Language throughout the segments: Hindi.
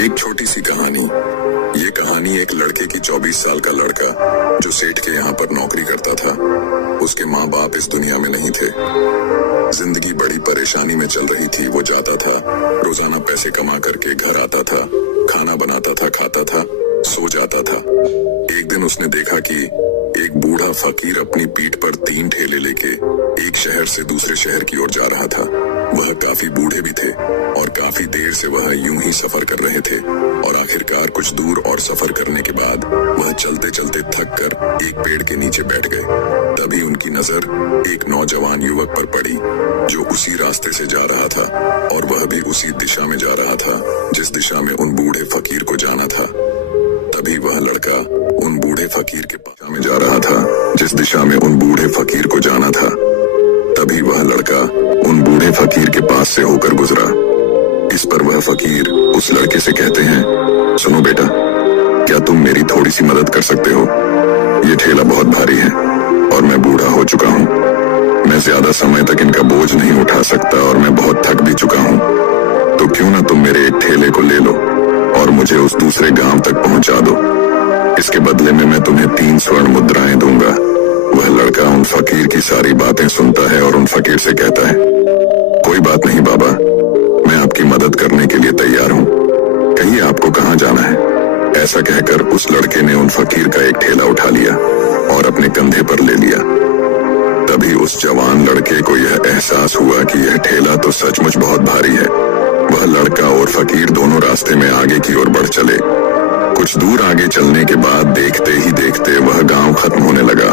एक छोटी सी कहानी। ये कहानी एक लड़के की 24 साल का लड़का जो सेठ के यहाँ पर नौकरी करता था। उसके माँ बाप इस दुनिया में नहीं थे। जिंदगी बड़ी परेशानी में चल रही थी। वो जाता था, रोजाना पैसे कमा करके घर आता था, खाना बनाता था, खाता था, सो जाता था। एक दिन उसने देखा कि एक बूढ़ा फकीर अपनी पीठ पर 3 ठेले लेके एक शहर से दूसरे शहर की ओर जा रहा था। वह काफी बूढ़े भी थे और काफी देर से वह यूं ही सफर कर रहे थे और आखिरकार कुछ दूर और सफर करने के बाद वह चलते चलते थक कर एक पेड़ के नीचे बैठ गए। तभी उनकी नजर एक नौजवान युवक पर पड़ी जो उसी रास्ते से जा रहा था और वह भी उसी दिशा में जा रहा था जिस दिशा में उन बूढ़े फकीर को जाना था। तभी वह लड़का उन बूढ़े फकीर के पास में जा रहा था जिस दिशा में उन बूढ़े फकीर को जाना था। तभी वह लड़का उन बूढ़े फकीर के पास से होकर गुजरा। इस पर वह फकीर उस लड़के से कहते हैं, सुनो बेटा, क्या तुम मेरी थोड़ी सी मदद कर सकते हो? ये ठेला बहुत भारी है और मैं बूढ़ा हो चुका हूँ। मैं ज्यादा समय तक इनका बोझ नहीं उठा सकता और मैं बहुत थक भी चुका हूँ। तो क्यों ना तुम मेरे एक ठेले को ले लो और मुझे उस दूसरे गांव तक पहुंचा दो। इसके बदले में मैं तुम्हें 3 स्वर्ण मुद्राएं दूंगा। वह लड़का उन फकीर की सारी बातें सुनता है और उन फकीर से कहता है, कोई बात नहीं बाबा, मैं आपकी मदद करने के लिए तैयार हूँ। कहिए आपको कहाँ जाना है? ऐसा कहकर उस लड़के ने उन फकीर का एक ठेला उठा लिया और अपने कंधे पर ले लिया। तभी उस जवान लड़के को यह एहसास हुआ कि यह ठेला तो सचमुच बहुत भारी है। वह लड़का और फकीर दोनों रास्ते में आगे की ओर बढ़ चले। कुछ दूर आगे चलने के बाद देखते ही देखते वह गांव खत्म होने लगा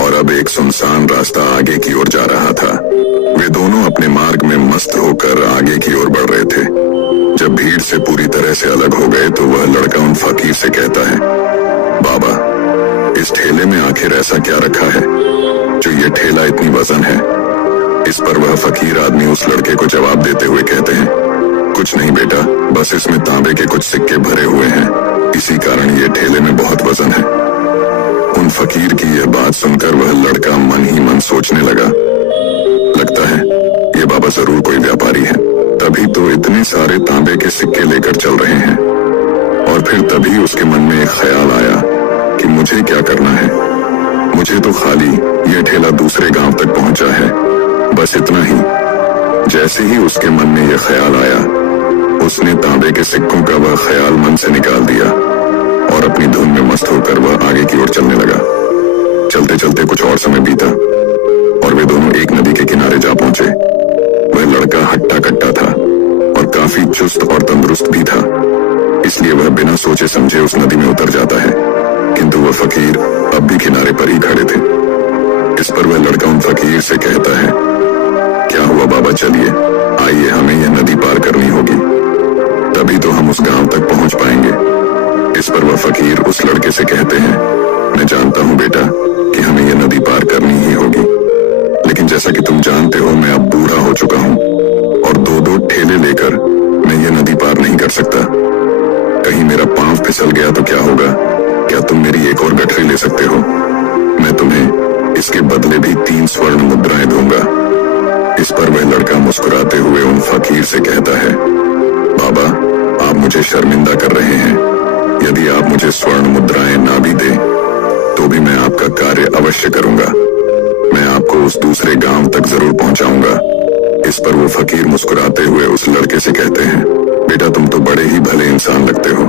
और अब एक सुनसान रास्ता आगे की ओर जा रहा था। वे दोनों अपने मार्ग में मस्त होकर आगे की ओर बढ़ रहे थे। जब भीड़ से पूरी तरह से अलग हो गए तो वह लड़का उन फकीर से कहता है, बाबा, इस ठेले में आखिर ऐसा क्या रखा है जो ये ठेला इतनी वजन है? इस पर वह फकीर आदमी उस लड़के को जवाब देते हुए कहते हैं, कुछ नहीं बेटा, बस इसमें तांबे के कुछ सिक्के भरे हुए हैं, इसी कारण ये ठेले में बहुत वजन है। उन फकीर की यह बात सुनकर वह लड़का मन ही मन सोचने लगा, लगता है ये बाबा जरूर कोई व्यापारी है, तभी तो इतने सारे तांबे के सिक्के लेकर चल रहे हैं। और फिर तभी उसके मन में एक ख्याल आया कि मुझे क्या करना है। मुझे तो खाली ये ठेला दूसरे गांव तक पहुंचा है, बस इतना ही। जैसे ही उसके मन में यह ख्याल आया, उसने तांबे के सिक्कों का वह ख्याल मन से निकाल दिया और अपनी धुन में मस्त होकर वह आगे की ओर चलने लगा। चलते चलते कुछ और समय बीता और वे दोनों एक नदी के किनारे जा पहुंचे। वह लड़का हट्टा कट्टा था और काफी चुस्त और तंदुरुस्त भी था, इसलिए वह बिना सोचे समझे उस नदी में उतर जाता है। किंतु वह फकीर अब भी किनारे पर ही खड़े थे। इस पर वह लड़का उन फकीर से कहता है, क्या हुआ बाबा, चलिए आइए, हमें यह नदी पार करनी होगी, तभी तो हम उस गांव तक पहुंच पाएंगे। इस पर वह फकीर उस लड़के से कहते हैं, मैं जानता हूं बेटा कि हमें यह नदी पार करनी ही होगी, लेकिन जैसा कि तुम जानते हो मैं अब बूढ़ा हो चुका हूं और 2-2 ठेले लेकर मैं यह नदी पार नहीं कर सकता। कहीं मेरा पांव फिसल गया तो क्या होगा? क्या तुम मेरी एक और गठरी ले सकते हो? मैं तुम्हें इसके बदले भी 3 स्वर्ण मुद्राएं दूंगा। इस पर वह लड़का मुस्कुराते हुए उन फकीर से कहता है, बाबा, आप मुझे शर्मिंदा कर रहे हैं। यदि आप मुझे स्वर्ण मुद्राएं ना भी दें तो भी मैं आपका कार्य अवश्य करूंगा। मैं आपको उस दूसरे गांव तक जरूर पहुंचाऊंगा। इस पर वो फकीर मुस्कुराते हुए उस लड़के से कहते हैं, बेटा, तुम तो बड़े ही भले इंसान लगते हो।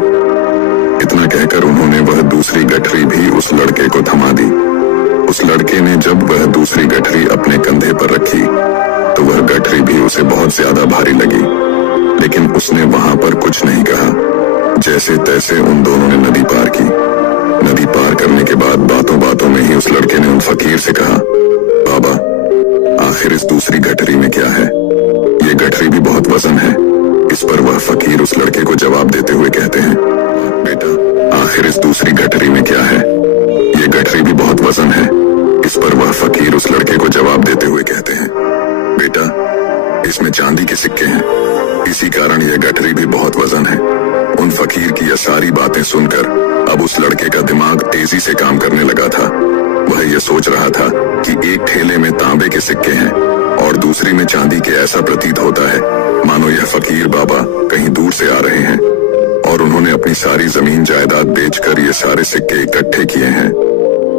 इतना कहकर उन्होंने वह दूसरी गठरी भी उस लड़के को थमा दी। उस लड़के ने जब वह दूसरी गठरी अपने कंधे पर रखी तो वह गठरी भी उसे बहुत ज्यादा भारी लगी, लेकिन उसने वहां पर कुछ नहीं कहा। जैसे तैसे उन दोनों ने नदी पार की। नदी पार करने के बाद बातों बातों में ही उस लड़के ने उन फकीर से कहा, बाबा, आखिर इस दूसरी गठरी में क्या है? ये गठरी भी बहुत वजन है। इस पर वह फकीर उस लड़के को जवाब देते हुए कहते हैं, बेटा, आखिर इस दूसरी गठरी में क्या है? ये गठरी भी बहुत वजन है। इस पर वह फकीर उस लड़के को जवाब देते हुए कहते हैं, बेटा, इसमें चांदी के सिक्के हैं, इसी कारण यह गठरी भी बहुत वजन है। उन फकीर की यह सारी बातें सुनकर अब उस लड़के का दिमाग तेजी से काम करने लगा था। वह यह सोच रहा था कि एक ठेले में तांबे के सिक्के हैं और दूसरी में चांदी के। ऐसा प्रतीत होता है मानो यह फकीर बाबा कहीं दूर से आ रहे हैं और सारी जमीन जायदाद बेचकर ये सारे सिक्के इकट्ठे किए हैं,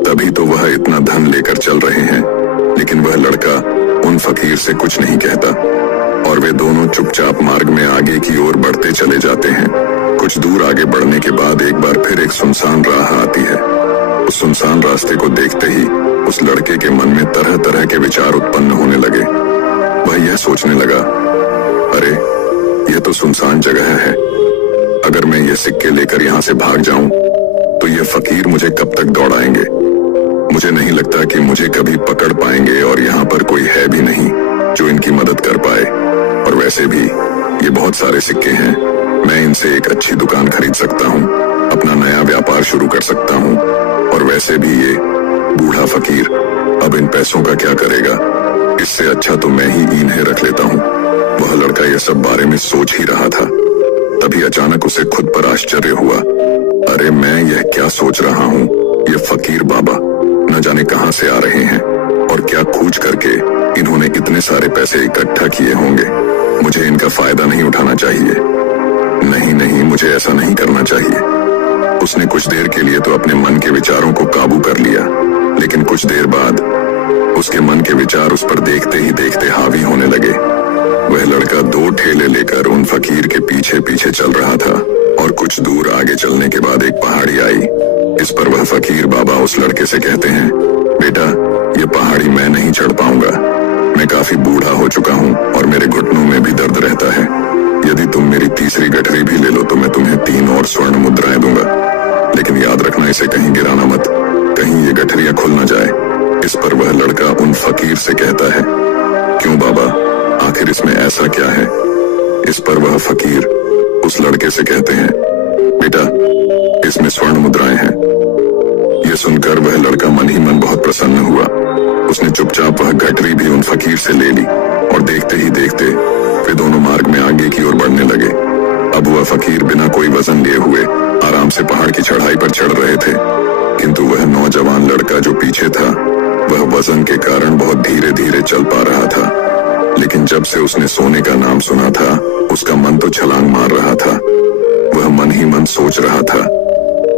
तभी तो वह इतना धन लेकर चल रहे हैं। लेकिन वह लड़का उन फकीर से कुछ नहीं कहता और वे दोनों चुपचाप मार्ग में आगे की ओर बढ़ते चले जाते हैं। कुछ दूर आगे बढ़ने के बाद एक बार फिर एक सुनसान राह आती है। उस सुनसान रास्ते को देखते ही उस लड़के के मन में तरह तरह के विचार उत्पन्न होने लगे। वह यह सोचने लगा, अरे यह तो सुनसान जगह है, अगर मैं ये सिक्के लेकर यहाँ से भाग जाऊं तो ये फकीर मुझे कब तक दौड़ाएंगे। मुझे नहीं लगता कि मुझे कभी पकड़ पाएंगे और यहाँ पर कोई है भी नहीं जो इनकी मदद कर पाए। और वैसे भी ये बहुत सारे सिक्के हैं, मैं इनसे एक अच्छी दुकान खरीद सकता हूँ, अपना नया व्यापार शुरू कर सकता हूँ। और वैसे भी ये बूढ़ा फकीर अब इन पैसों का क्या करेगा, इससे अच्छा तो मैं ही इन्हें रख लेता हूँ। वह लड़का यह सब बारे में सोच ही रहा था, तभी अचानक उसे खुद पर आश्चर्य हुआ। अरे मैं यह क्या सोच रहा हूँ, ये फकीर बाबा न जाने कहां से आ रहे हैं और क्या खोज करके इन्होंने इतने सारे पैसे इकट्ठा किए होंगे। मुझे इनका फायदा नहीं उठाना चाहिए। नहीं नहीं, मुझे ऐसा नहीं करना चाहिए। उसने कुछ देर के लिए तो अपने मन के विचारों को काबू कर लिया, लेकिन कुछ देर बाद उसके मन के विचार उस पर देखते ही देखते हावी होने लगे। वह लड़का 2 ठेले लेकर उन फकीर के पीछे पीछे चल रहा था और कुछ दूर आगे चलने के बाद एक पहाड़ी आई। इस पर वह फकीर बाबा उस लड़के से कहते हैं, बेटा ये पहाड़ी मैं नहीं चढ़ पाऊंगा, मैं काफी बूढ़ा हो चुका हूँ और मेरे घुटनों में भी दर्द रहता है। यदि तुम मेरी तीसरी गठरी भी ले लो तो मैं तुम्हें 3 और स्वर्ण मुद्राएं दूंगा, लेकिन याद रखना इसे कहीं गिराना मत, कहीं ये गठरियां खुल न जाए। इस पर वह लड़का उन फकीर से कहता है, क्यों बाबा, आखिर इसमें ऐसा क्या है। इस पर वह फकीर उस लड़के से कहते हैं, बेटा इसमें स्वर्ण मुद्राएं हैं। यह सुनकर वह लड़का मन ही मन बहुत प्रसन्न हुआ। उसने चुपचाप वह गठरी भी उन फकीर से ले ली और देखते ही देखते वे दोनों मार्ग में आगे की ओर बढ़ने लगे। अब वह फकीर बिना कोई वजन लिए हुए आराम से पहाड़ की चढ़ाई पर चढ़ रहे थे, किंतु वह नौजवान लड़का जो पीछे था वह वजन के कारण बहुत धीरे धीरे चल पा रहा था। लेकिन जब से उसने सोने का नाम सुना था उसका मन तो छलांग मार रहा था। वह मन ही मन सोच रहा था,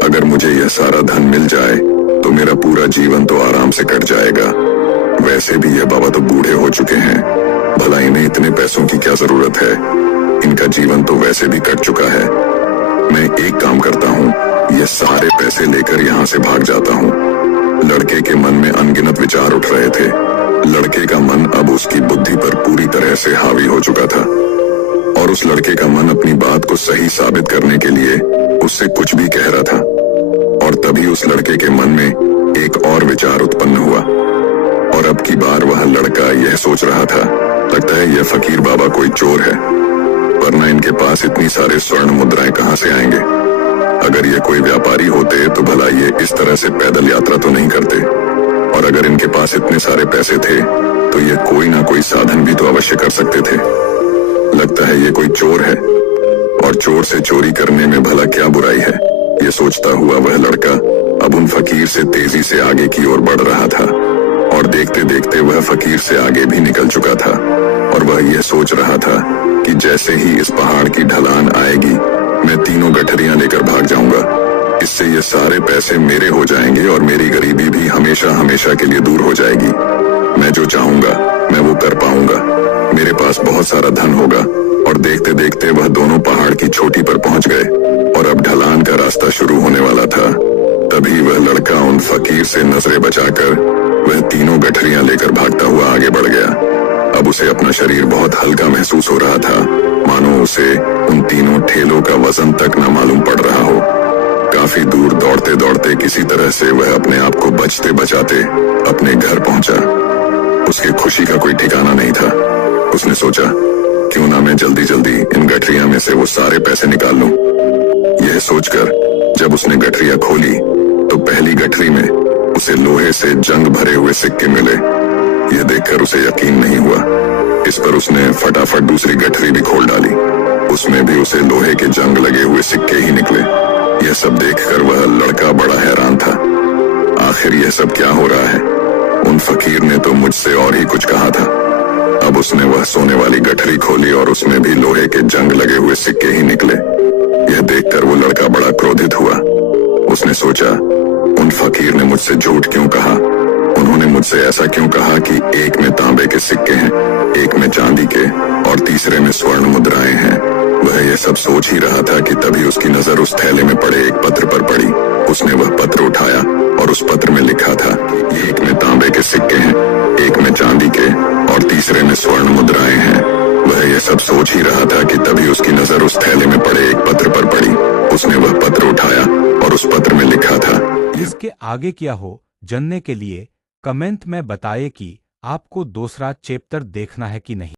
अगर मुझे यह सारा धन मिल जाए तो मेरा पूरा जीवन तो आराम से कट जाएगा। वैसे भी यह बाबा तो बूढ़े हो चुके हैं, भला इन्हें इतने पैसों की क्या जरूरत है, इनका जीवन तो वैसे भी कट चुका है। मैं एक काम करता हूँ, ये सारे पैसे लेकर यहाँ से भाग जाता हूँ। लड़के के मन में अनगिनत विचार उठ रहे थे। लड़के का मन अब उसकी बुद्धि पर पूरी तरह से हावी हो चुका था और उस लड़के का मन अपनी बात को सही साबित करने के लिए उससे कुछ भी कह रहा था। और तभी उस लड़के के मन में एक और विचार उत्पन्न हुआ और अब की बार वह लड़का यह सोच रहा था, लगता है यह फकीर बाबा कोई चोर है, वरना इनके पास इतनी सारे स्वर्ण मुद्राएं कहां से आएंगे। अगर ये कोई व्यापारी होते तो भला ये इस तरह से पैदल यात्रा तो नहीं करते, और अगर इनके पास इतने सारे पैसे थे तो ये कोई ना कोई साधन भी तो अवश्य कर सकते थे। लगता है ये कोई चोर है और चोर से चोरी करने में भला क्या बुराई है। ये सोचता हुआ वह लड़का अब उन फकीर से तेजी से आगे की ओर बढ़ रहा था और देखते देखते वह फकीर से आगे भी निकल चुका था। और वह यह सोच रहा था कि जैसे ही इस पहाड़ की ढलान आएगी मैं 3 गठरियां लेकर भाग जाऊंगा। इससे ये सारे पैसे मेरे हो जाएंगे और मेरी गरीबी भी हमेशा हमेशा के लिए दूर हो जाएगी। मैं जो चाहूंगा मैं वो कर पाऊंगा, मेरे पास बहुत सारा धन होगा। और देखते देखते वह दोनों पहाड़ की चोटी पर पहुंच गए और अब ढलान का रास्ता शुरू होने वाला था। तभी वह लड़का उन फकीर से नजरें बचाकर वह 3 गठरियां लेकर भागता हुआ आगे बढ़ गया। अब उसे अपना शरीर बहुत हल्का महसूस हो रहा था, मानो उसे उन 3 ठेलों का वजन तक न मालूम पड़ रहा हो। काफी दूर दौड़ते दौड़ते किसी तरह से वह अपने आप को बचते बचाते अपने घर पहुंचा। उसकी खुशी का कोई ठिकाना नहीं था। उसने सोचा, क्यों ना मैं जल्दी जल्दी इन गठरियां में से वो सारे पैसे निकाल लूं। यह सोचकर जब उसने गठरियां खोली तो पहली गठरी में उसे लोहे से जंग भरे हुए सिक्के मिले। यह देखकर उसे यकीन नहीं हुआ। इस पर उसने फटाफट दूसरी गठरी भी खोल डाली, उसमें भी उसे लोहे के जंग लगे हुए सिक्के ही निकले। यह सब देखकर वह लड़का बड़ा हैरान था। आखिर यह सब क्या हो रहा है? उन फकीर ने तो मुझसे और ही कुछ कहा था। अब उसने वह सोने वाली गठरी खोली और उसमें भी लोहे के जंग लगे हुए सिक्के ही निकले। यह देखकर वो लड़का बड़ा उसने सोचा, उन फकीर ने मुझसे झूठ क्यों कहा? उन्होंने मुझसे ऐसा क्यों कहा कि एक में तांबे के सिक्के हैं, एक में चांदी के और तीसरे में स्वर्ण मुद्राएं हैं? वह यह सब सोच ही रहा था कि तभी उसकी नजर उस थैले में पड़े एक पत्र पर पड़ी। उसने वह पत्र उठाया और उस पत्र में लिखा था, एक में तांबे के सिक्के हैं, एक में चांदी के और तीसरे में स्वर्ण मुद्राएं हैं। वह यह सब सोच ही रहा था कि तभी उसकी नजर उस थैले में पड़े एक पत्र पर पड़ी। उसने वह पत्र उठाया और उस पत्र में लिखा था। इसके आगे क्या हो जानने के लिए कमेंट में बताइए कि आपको दूसरा चैप्टर देखना है कि नहीं।